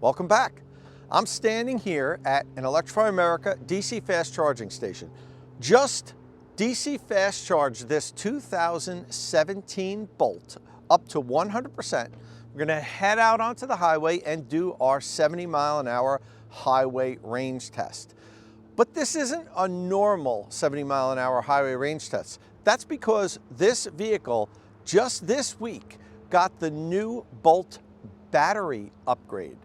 Welcome back. I'm standing here at an Electrify America DC fast charging station. Just DC fast charge this 2017 Bolt up to 100%. We're gonna head out onto the highway and do our 70-mile-an-hour highway range test. But this isn't a normal 70-mile-an-hour highway range test. That's because this vehicle just this week got the new Bolt battery upgrade.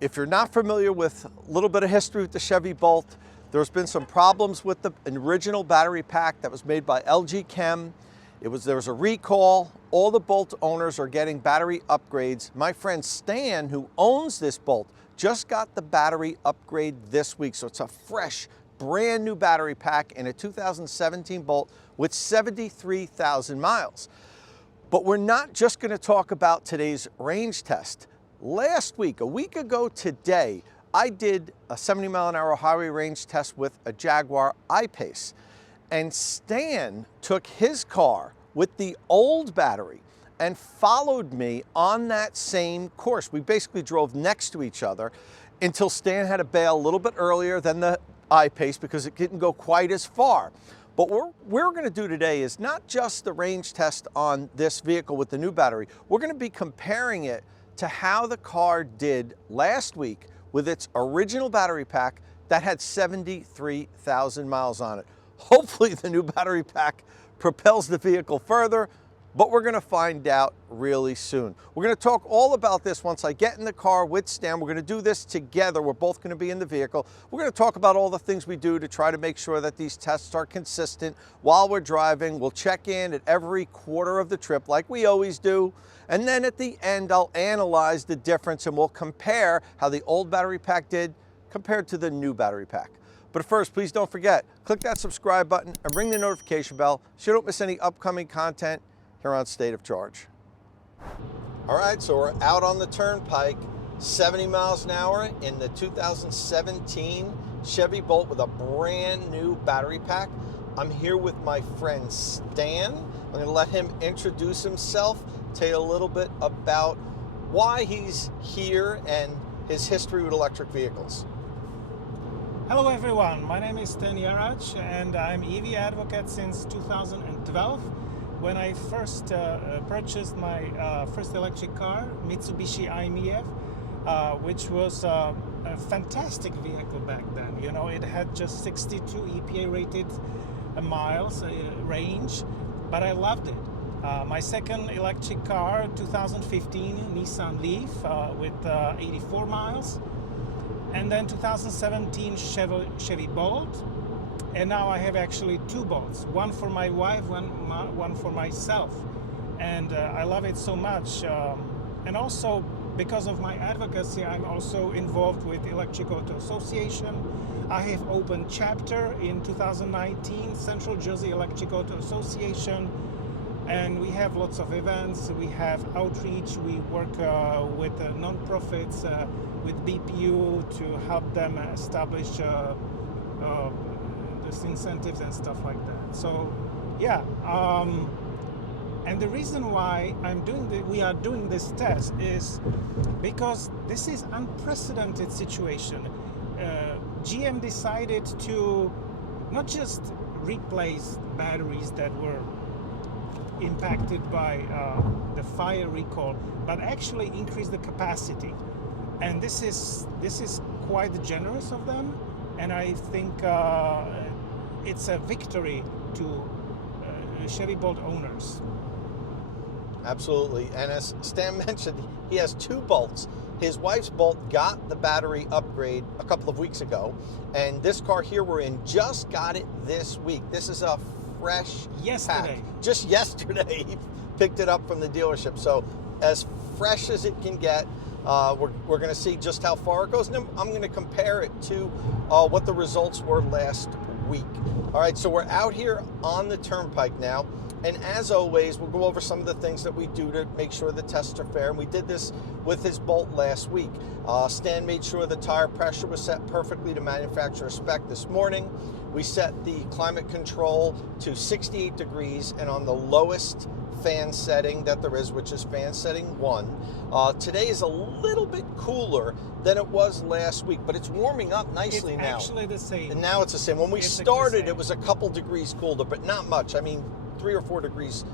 If you're not familiar with a little bit of history with the Chevy Bolt, there's been some problems with the original battery pack that was made by LG Chem. There was a recall. All the Bolt owners are getting battery upgrades. My friend Stan, who owns this Bolt, just got the battery upgrade this week. So it's a fresh, brand new battery pack in a 2017 Bolt with 73,000 miles. But we're not just going to talk about today's range test. Last week, a week ago today, I did a 70-mile-an-hour highway range test with a Jaguar I-Pace. And Stan took his car with the old battery and followed me on that same course. We basically drove next to each other until Stan had to bail a little bit earlier than the I-Pace because it didn't go quite as far. But what we're going to do today is not just the range test on this vehicle with the new battery. We're going to be comparing it to how the car did last week with its original battery pack that had 73,000 miles on it. Hopefully the new battery pack propels the vehicle further, but we're gonna find out really soon. We're gonna talk all about this once I get in the car with Stan. We're gonna do this together. We're both gonna be in the vehicle. We're gonna talk about all the things we do to try to make sure that these tests are consistent while we're driving. We'll check in at every quarter of the trip like we always do. And then at the end, I'll analyze the difference and we'll compare how the old battery pack did compared to the new battery pack. But first, please don't forget, click that subscribe button and ring the notification bell so you don't miss any upcoming content here on State of Charge. All right, so we're out on the turnpike, 70 miles an hour in the 2017 Chevy Bolt with a brand new battery pack. I'm here with my friend Stan. I'm gonna let him introduce himself, tell you a little bit about why he's here and his history with electric vehicles. Hello everyone, my name is Stan Jaracz and I'm EV advocate since 2012 when I first purchased my first electric car, Mitsubishi i-MiEV, which was a fantastic vehicle back then. You know, it had just 62 EPA rated miles range, but I loved it. My second electric car, 2015 Nissan Leaf with 84 miles. And then 2017 Chevy Bolt, and now I have actually two Bolts, one for my wife, one for myself, and I love it so much. And also because of my advocacy, I'm also involved with Electric Auto Association. I have opened chapter in 2019, Central Jersey Electric Auto Association, and we have lots of events. We have outreach. We work with non-profits, with BPU to help them establish these incentives and stuff like that. So, yeah. And the reason why we are doing this test is because this is unprecedented situation. GM decided to not just replace batteries that were impacted by the fire recall, but actually increase the capacity. And this is quite generous of them, and I think it's a victory to Chevy Bolt owners. Absolutely, and as Stan mentioned, he has two Bolts. His wife's Bolt got the battery upgrade a couple of weeks ago, and this car here we're in just got it this week. This is a fresh yesterday. Pack. Just yesterday, he picked it up from the dealership. So as fresh as it can get. We're going to see just how far it goes, and then I'm going to compare it to what the results were last week. All right, so we're out here on the turnpike now. And as always, we'll go over some of the things that we do to make sure the tests are fair. And we did this with his Bolt last week. Stan made sure the tire pressure was set perfectly to manufacturer spec this morning. We set the climate control to 68 degrees and on the lowest fan setting that there is, which is fan setting 1. Today is a little bit cooler than it was last week, but it's warming up nicely now. It's actually the same. And now it's the same. When we started, it was a couple degrees colder, but not much. I mean, 3 or 4 degrees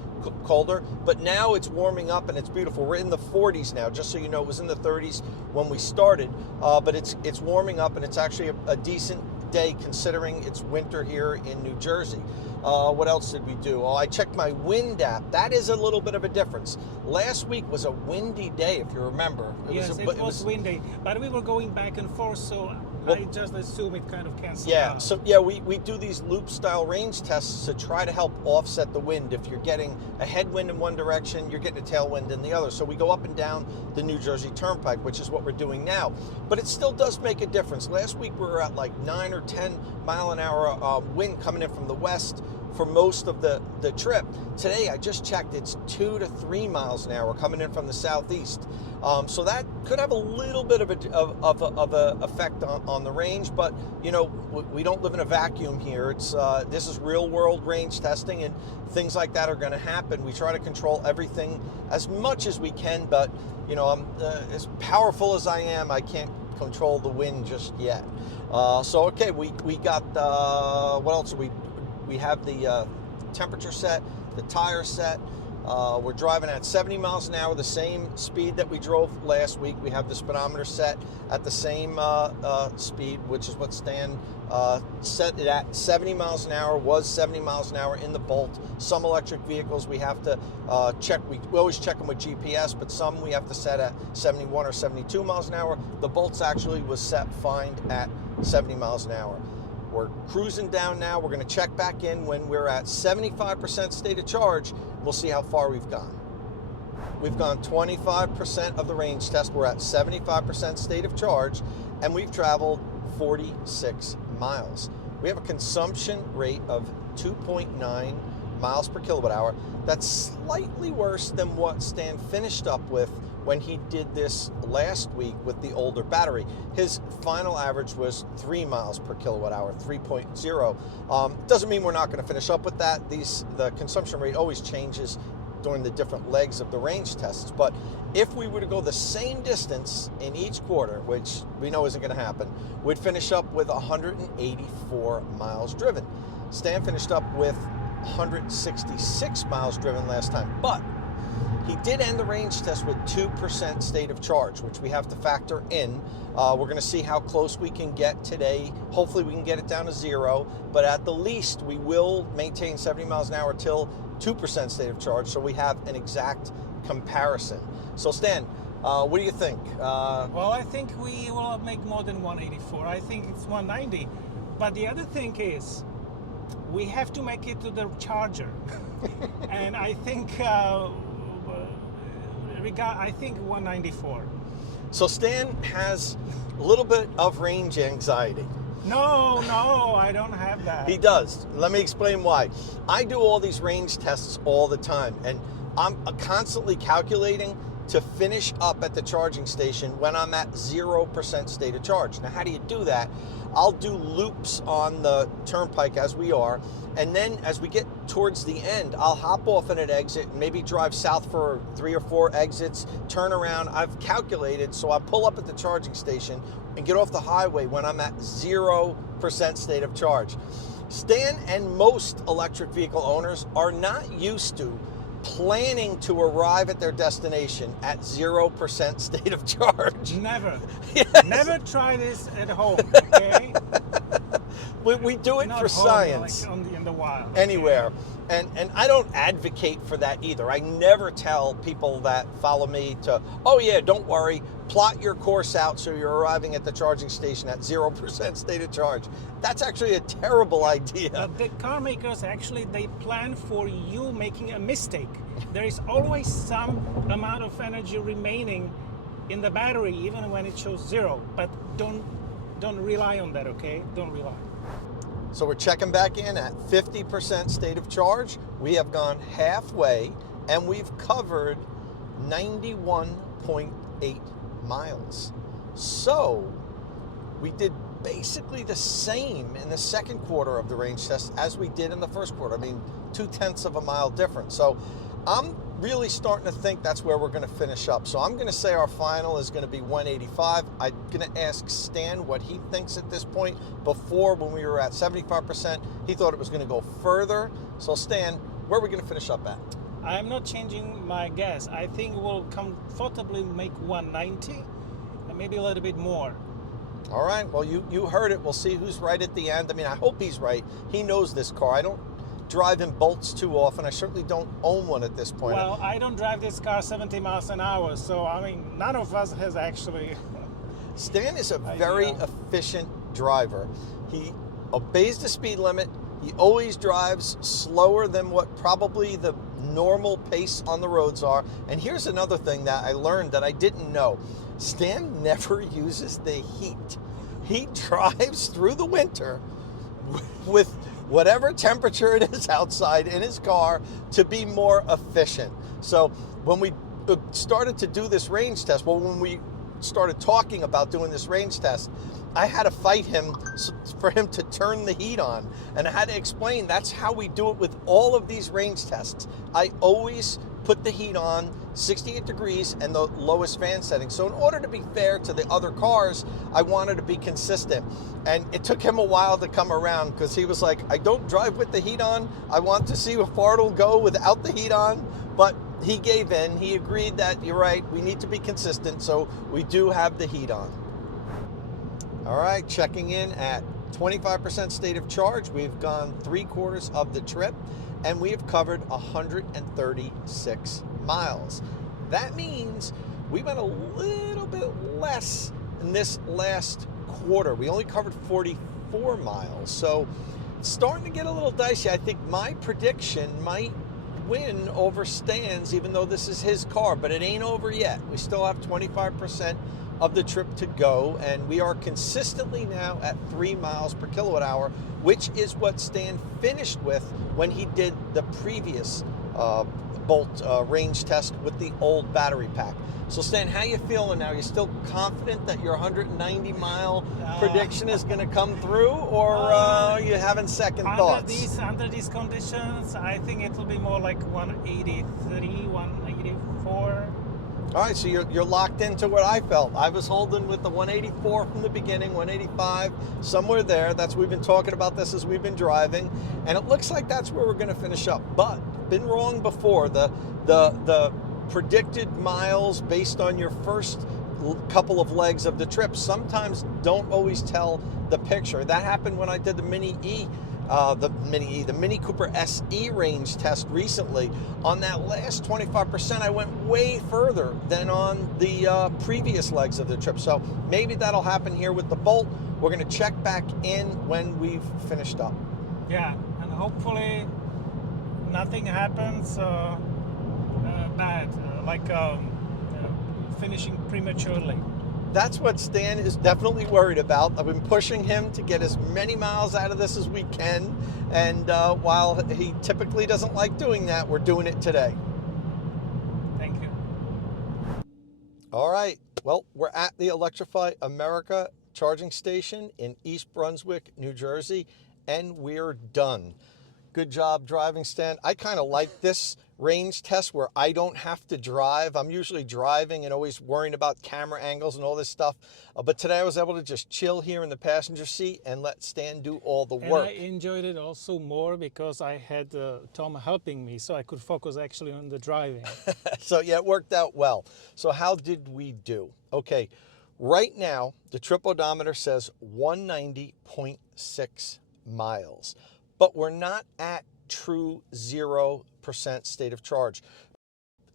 colder, but now it's warming up and it's beautiful. We're in the 40s now, just so you know. It was in the 30s when we started, but it's warming up and it's actually a decent day considering it's winter here in New Jersey. What else did we do? Oh, I checked my wind app. That is a little bit of a difference. Last week was a windy day, if you remember. It was windy, but we were going back and forth, so I just assume it kind of canceled out. So yeah, we do these loop style range tests to try to help offset the wind. If you're getting a headwind in one direction, you're getting a tailwind in the other. So we go up and down the New Jersey Turnpike, which is what we're doing now. But it still does make a difference. Last week we were at like 9 or 10 mile an hour wind coming in from the west for most of the trip. Today, I just checked, it's 2 to 3 miles an hour coming in from the southeast. So that could have a little bit of a effect on the range, but you know, we don't live in a vacuum here. It's this is real world range testing, and things like that are going to happen. We try to control everything as much as we can, but you know, I'm as powerful as I am, I can't control the wind just yet. So okay, we got what else are we have the temperature set, the tire set. We're driving at 70 miles an hour, the same speed that we drove last week. We have the speedometer set at the same speed, which is what Stan set it at. 70 miles an hour, was 70 miles an hour in the Bolt. Some electric vehicles we have to check. We always check them with GPS, but some we have to set at 71 or 72 miles an hour. The Bolt's actually was set fine at 70 miles an hour. We're cruising down now. We're going to check back in when we're at 75% state of charge. We'll see how far we've gone. We've gone 25% of the range test. We're at 75% state of charge, and we've traveled 46 miles. We have a consumption rate of 2.9 miles per kilowatt hour. That's slightly worse than what Stan finished up with when he did this last week with the older battery. His final average was 3 miles per kilowatt hour, 3.0. Doesn't mean we're not going to finish up with that. The consumption rate always changes during the different legs of the range tests. But if we were to go the same distance in each quarter, which we know isn't going to happen, we'd finish up with 184 miles driven. Stan finished up with 166 miles driven last time, but he did end the range test with 2% state of charge, which we have to factor in. We're going to see how close we can get today. Hopefully we can get it down to 0, but at the least we will maintain 70 miles an hour till 2% state of charge, so we have an exact comparison. So Stan, what do you think? Well, I think we will make more than 184. I think it's 190. But the other thing is, we have to make it to the charger. And I think I think 194. So Stan has a little bit of range anxiety. No, I don't have that. He does. Let me explain why. I do all these range tests all the time, and I'm constantly calculating to finish up at the charging station when I'm at 0% state of charge. Now, how do you do that? I'll do loops on the turnpike as we are, and then as we get towards the end, I'll hop off at an exit, maybe drive south for 3 or 4 exits, turn around. I've calculated, so I pull up at the charging station and get off the highway when I'm at 0% state of charge. Stan and most electric vehicle owners are not used to planning to arrive at their destination at 0% state of charge. Never. Yes. Never try this at home, okay? We do it Not for home, science. like in the wild. Anywhere. And I don't advocate for that either. I never tell people that follow me to, oh yeah, don't worry, plot your course out so you're arriving at the charging station at 0% state of charge. That's actually a terrible idea. But the car makers actually, they plan for you making a mistake. There is always some amount of energy remaining in the battery, even when it shows 0. But don't rely on that, okay? Don't rely. So we're checking back in at 50% state of charge. We have gone halfway and we've covered 91.8 miles. So we did basically the same in the second quarter of the range test as we did in the first quarter. I mean, 0.2 of a mile difference. So I'm really starting to think that's where we're going to finish up. So I'm going to say our final is going to be 185. I'm going to ask Stan what he thinks at this point. Before, when we were at 75%, he thought it was going to go further. So Stan, where are we going to finish up at? I'm not changing my guess. I think we'll comfortably make 190 and maybe a little bit more. All right, well, you heard it. We'll see who's right at the end. I mean, I hope he's right. He knows this car. I don't drive in Bolts too often. I certainly don't own one at this point. Well, I don't drive this car 70 miles an hour, so I mean, none of us has actually. Stan is a very efficient driver. He obeys the speed limit. He always drives slower than what probably the normal pace on the roads are. And here's another thing that I learned that I didn't know. Stan never uses the heat. He drives through the winter with whatever temperature it is outside in his car to be more efficient. So when we started to do this range test, well, when we started talking about doing this range test, I had to fight him for him to turn the heat on. And I had to explain that's how we do it with all of these range tests. I always put the heat on 68 degrees and the lowest fan setting. So in order to be fair to the other cars, I wanted to be consistent. And it took him a while to come around because he was like, I don't drive with the heat on. I want to see how far it'll go without the heat on. But he gave in. He agreed that you're right, we need to be consistent. So we do have the heat on. All right, checking in at 25% state of charge. We've gone 3/4 of the trip and we have covered 136 miles. That means we went a little bit less in this last quarter. We only covered 44 miles. So it's starting to get a little dicey. I think my prediction might win over Stan's, even though this is his car, but it ain't over yet. We still have 25% of the trip to go, and we are consistently now at 3 miles per kilowatt hour, which is what Stan finished with when he did the previous Bolt range test with the old battery pack. So Stan, how you feeling now? You still confident that your 190 mile prediction is going to come through, or are you having second thoughts? Under these conditions, I think it will be more like 183, 184. All right, so you're locked into what I felt. I was holding with the 184 from the beginning, 185, somewhere there. That's we've been talking about this as we've been driving, and it looks like that's where we're going to finish up. But been wrong before. The predicted miles based on your first couple of legs of the trip sometimes don't always tell the picture. That happened when I did the Mini Cooper SE range test recently. On that last 25%, I went way further than on the previous legs of the trip. So maybe that'll happen here with the Bolt. We're going to check back in when we've finished up. Yeah, and hopefully nothing happens bad, like finishing prematurely. That's what Stan is definitely worried about. I've been pushing him to get as many miles out of this as we can. And while he typically doesn't like doing that, we're doing it today. Thank you. All right. Well, we're at the Electrify America charging station in East Brunswick, New Jersey, and we're done. Good job driving, Stan. I kind of like this range test where I don't have to drive. I'm usually driving and always worrying about camera angles and all this stuff. But today I was able to just chill here in the passenger seat and let Stan do all the work. And I enjoyed it also more because I had Tom helping me, so I could focus actually on the driving. So yeah, it worked out well. So how did we do? Okay, right now the trip odometer says 190.6 miles. But we're not at true 0% state of charge.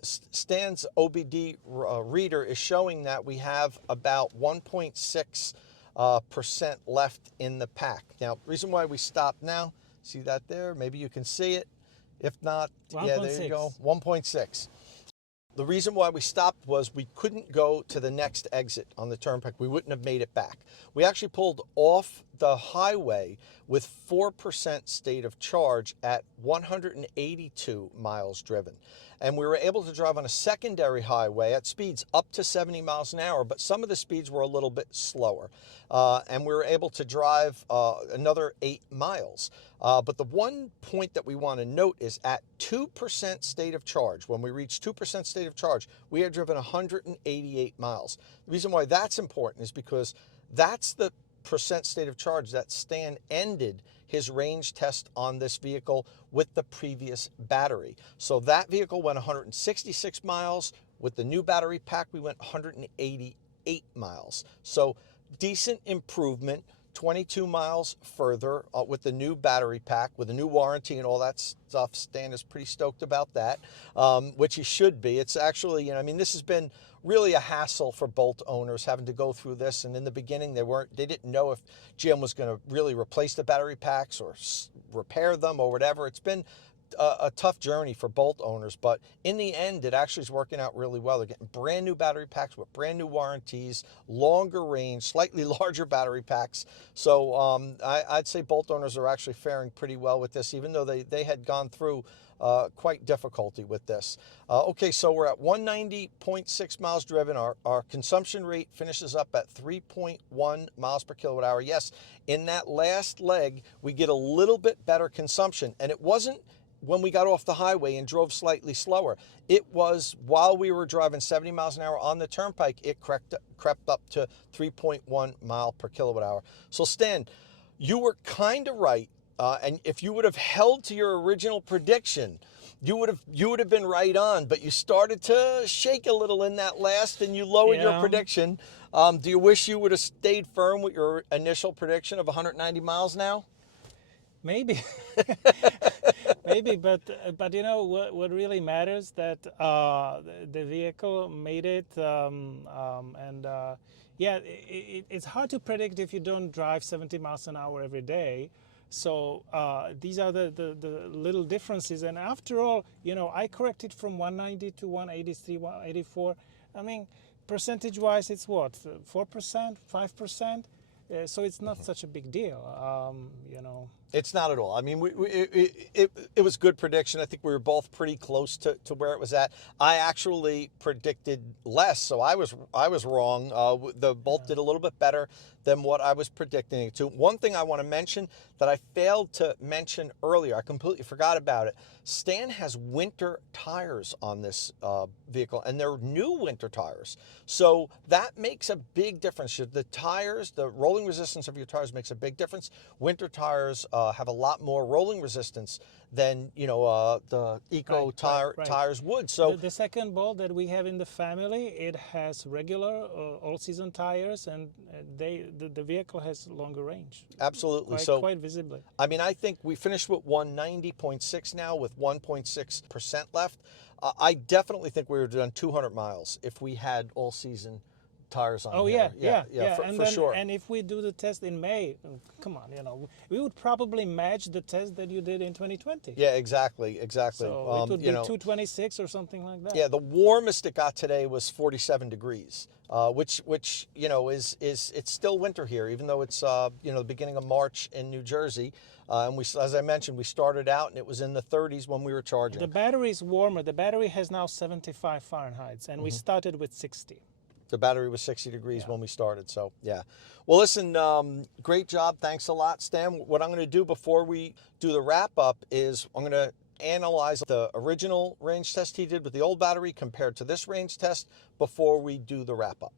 Stan's OBD reader is showing that we have about 1.6% left in the pack. Now, reason why we stopped now, see that there? Maybe you can see it. If not, 1. yeah, there you go, 1.6. The reason why we stopped was we couldn't go to the next exit on the turnpike. We wouldn't have made it back. We actually pulled off the highway with 4% state of charge at 182 miles driven. And we were able to drive on a secondary highway at speeds up to 70 miles an hour, but some of the speeds were a little bit slower. And we were able to drive another 8 miles. But the one point that we want to note is at 2% state of charge, when we reached 2% state of charge, we had driven 188 miles. The reason why that's important is because that's the percent state of charge that Stan ended his range test on this vehicle with the previous battery. So that vehicle went 166 miles. With the new battery pack, we went 188 miles. So decent improvement, 22 miles further with the new battery pack, with a new warranty and all that stuff. Stan is pretty stoked about that, which he should be. It's actually, you know, I mean, this has been really a hassle for Bolt owners having to go through this. And in the beginning, they didn't know if GM was going to really replace the battery packs or repair them or whatever. It's been a tough journey for Bolt owners, but in the end, it actually is working out really well. They're getting brand new battery packs with brand new warranties, longer range, slightly larger battery packs. So I'd say Bolt owners are actually faring pretty well with this, even though they had gone through quite difficulty with this. Okay, so we're at 190.6 miles driven. Our consumption rate finishes up at 3.1 miles per kilowatt hour. Yes, in that last leg, we get a little bit better consumption, and it wasn't when we got off the highway and drove slightly slower. It was while we were driving 70 miles an hour on the turnpike, it crept up to 3.1 mile per kilowatt hour. So Stan, you were kind of right. And if you would have held to your original prediction, you would have been right on, but you started to shake a little in that last and you lowered your prediction. Do you wish you would have stayed firm with your initial prediction of 190 miles now? Maybe. Maybe, but you know what really matters, that the vehicle made it, yeah, it's hard to predict if you don't drive 70 miles an hour every day. So these are the little differences, and after all, you know, I corrected from 190 to 183, 184. I mean, percentage-wise, it's what, 4%, 5%? So it's not such a big deal, you know. It's not at all. I mean, it was good prediction. I think we were both pretty close to where it was at. I actually predicted less, so I was wrong. The Bolt did a little bit better than what I was predicting it to. One thing I want to mention that I failed to mention earlier, I completely forgot about it. Stan has winter tires on this vehicle, and they're new winter tires. So that makes a big difference. The tires, the rolling resistance of your tires makes a big difference. Winter tires have a lot more rolling resistance than, you know, the eco tires would. So the second Bolt that we have in the family, it has regular all-season tires, and the vehicle has longer range. Absolutely. Quite visibly. I mean, I think we finished with 190.6 now with 1.6% left. I definitely think we would have done 200 miles if we had all-season tires on. Oh here. Yeah. For sure. And if we do the test in May, come on, you know, we would probably match the test that you did in 2020. Yeah, exactly. So it would be 226 or something like that. Yeah, the warmest it got today was 47 degrees, which you know is it's still winter here, even though it's you know, the beginning of March in New Jersey. And we, as I mentioned, we started out and it was in the 30s when we were charging. The battery is warmer. The battery has now 75 Fahrenheit, and we started with 60. The battery was 60 degrees when we started, so yeah. Well, listen, great job. Thanks a lot, Stan. What I'm going to do before we do the wrap-up is I'm going to analyze the original range test he did with the old battery compared to this range test before we do the wrap-up.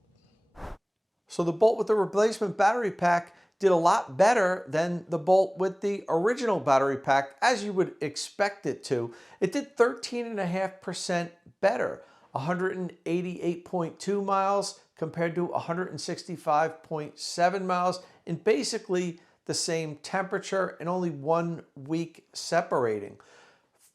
So the Bolt with the replacement battery pack did a lot better than the Bolt with the original battery pack, as you would expect it to. It did 13.5% better. 188.2 miles compared to 165.7 miles in basically the same temperature and only 1 week separating.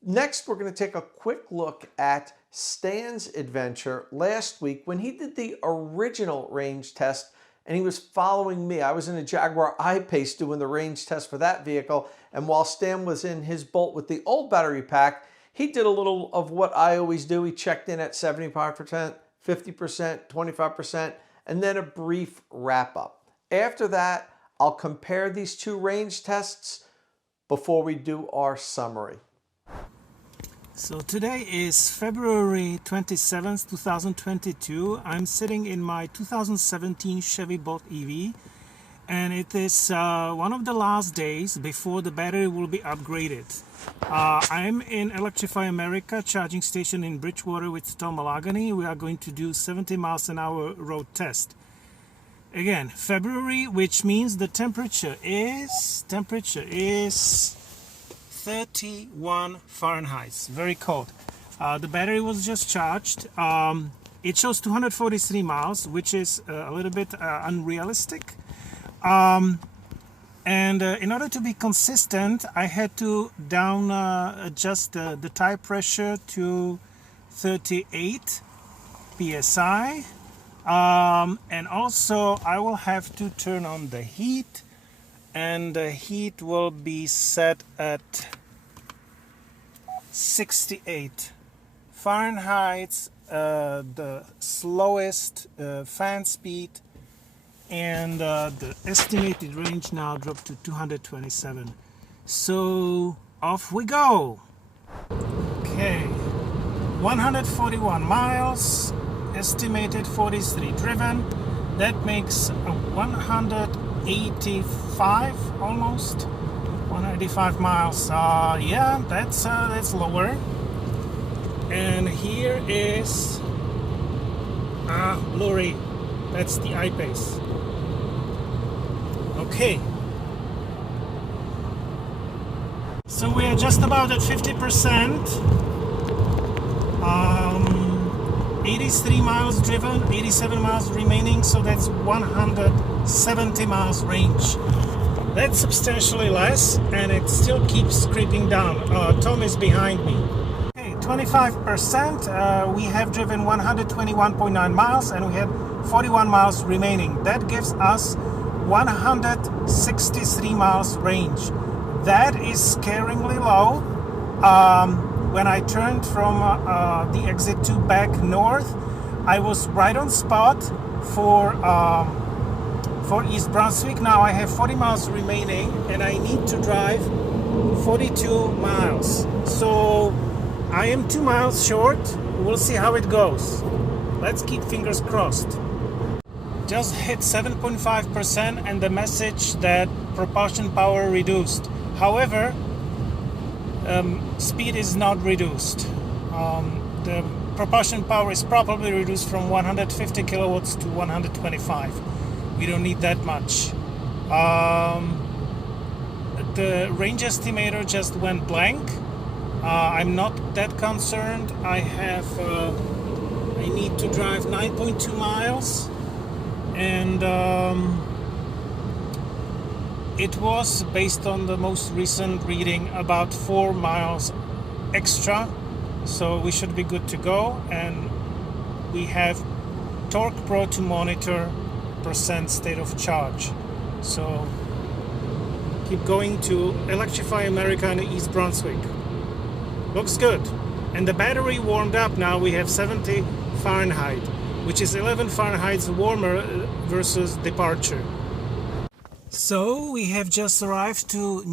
Next, we're going to take a quick look at Stan's adventure last week when he did the original range test and he was following me. I was in a Jaguar I-Pace doing the range test for that vehicle, and while Stan was in his Bolt with the old battery pack, he did a little of what I always do. He checked in at 75%, 50%, 25%, and then a brief wrap up. After that, I'll compare these two range tests before we do our summary. So today is February 27th, 2022. I'm sitting in my 2017 Chevy Bolt EV, and it is one of the last days before the battery will be upgraded. I'm in Electrify America charging station in Bridgewater with Tom Malagany. We are going to do 70 miles an hour road test. Again, February, which means the temperature is 31 Fahrenheit, very cold. The battery was just charged. It shows 243 miles, which is a little bit unrealistic. And in order to be consistent, I had to adjust the tire pressure to 38 psi. And also I will have to turn on the heat, and the heat will be set at 68 Fahrenheit, the slowest fan speed, and the estimated range now dropped to 227. So off we go. Okay, 141 miles, estimated 43 driven. That makes 185 almost. 185 miles. Yeah, that's lower. And here is blurry. That's the I-Pace. Okay. So we are just about at 50%. 83 miles driven, 87 miles remaining, so that's 170 miles range. That's substantially less, and it still keeps creeping down. Tom is behind me. Okay, 25%. We have driven 121.9 miles, and we have 41 miles remaining. That gives us 163 miles range. That is scaringly low. When I turned from the exit 2 back north, I was right on spot for East Brunswick. Now I have 40 miles remaining, and I need to drive 42 miles. So I am 2 miles short. We'll see how it goes. Let's keep fingers crossed. Just hit 7.5%, and the message that propulsion power reduced. However, speed is not reduced. The propulsion power is probably reduced from 150 kilowatts to 125. We don't need that much. The range estimator just went blank. I'm not that concerned. I need to drive 9.2 miles, and it was, based on the most recent reading, about 4 miles extra, so we should be good to go. And we have Torque Pro to monitor percent state of charge. So keep going to Electrify America in East Brunswick. Looks good. And the battery warmed up now. We have 70 Fahrenheit, which is 11 Fahrenheit warmer versus departure. So we have just arrived to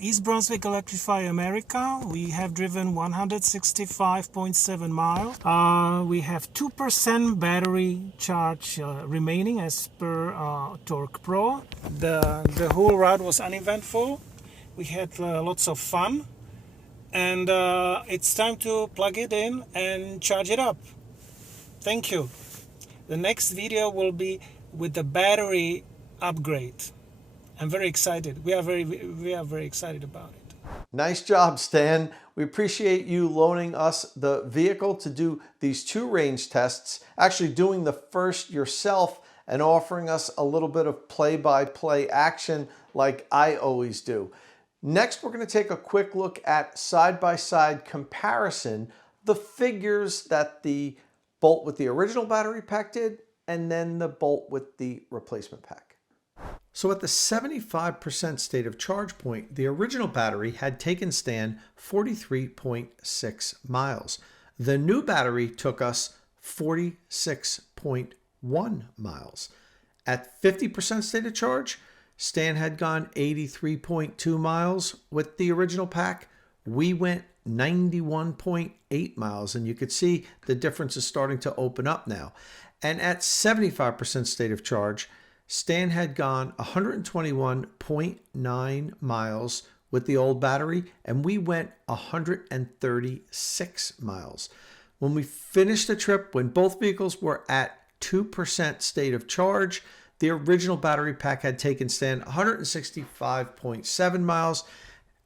East Brunswick Electrify America. We have driven 165.7 miles. We have 2% battery charge remaining as per Torque Pro. The whole route was uneventful. We had lots of fun, and it's time to plug it in and charge it up. Thank you. The next video will be with the battery upgrade. I'm very excited. We are very excited about it. Nice job, Stan. We appreciate you loaning us the vehicle to do these two range tests, actually doing the first yourself and offering us a little bit of play-by-play action like I always do. Next, we're going to take a quick look at side-by-side comparison, the figures that the Bolt with the original battery pack did, and then the Bolt with the replacement pack. So at the 75% state of charge point, the original battery had taken Stan 43.6 miles. The new battery took us 46.1 miles. At 50% state of charge, Stan had gone 83.2 miles with the original pack. We went 91.8 miles, and you could see the difference is starting to open up now. And at 75% state of charge, Stan had gone 121.9 miles with the old battery, and we went 136 miles. When we finished the trip, when both vehicles were at 2% state of charge, the original battery pack had taken Stan 165.7 miles,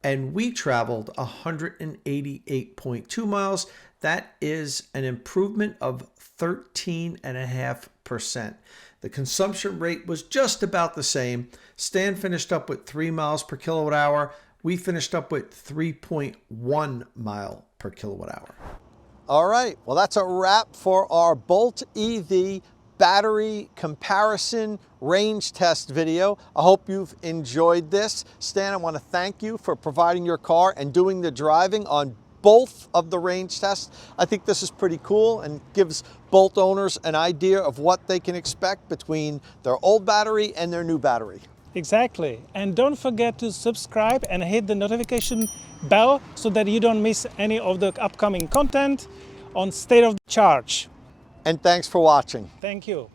and we traveled 188.2 miles. That is an improvement of 13.5%. The consumption rate was just about the same. Stan finished up with 3 miles per kilowatt hour. We finished up with 3.1 mile per kilowatt hour. All right, well, that's a wrap for our Bolt EV battery comparison range test video. I hope you've enjoyed this. Stan, I want to thank you for providing your car and doing the driving on both of the range tests. I think this is pretty cool and gives Bolt owners an idea of what they can expect between their old battery and their new battery. Exactly. And don't forget to subscribe and hit the notification bell so that you don't miss any of the upcoming content on State of Charge. And thanks for watching. Thank you.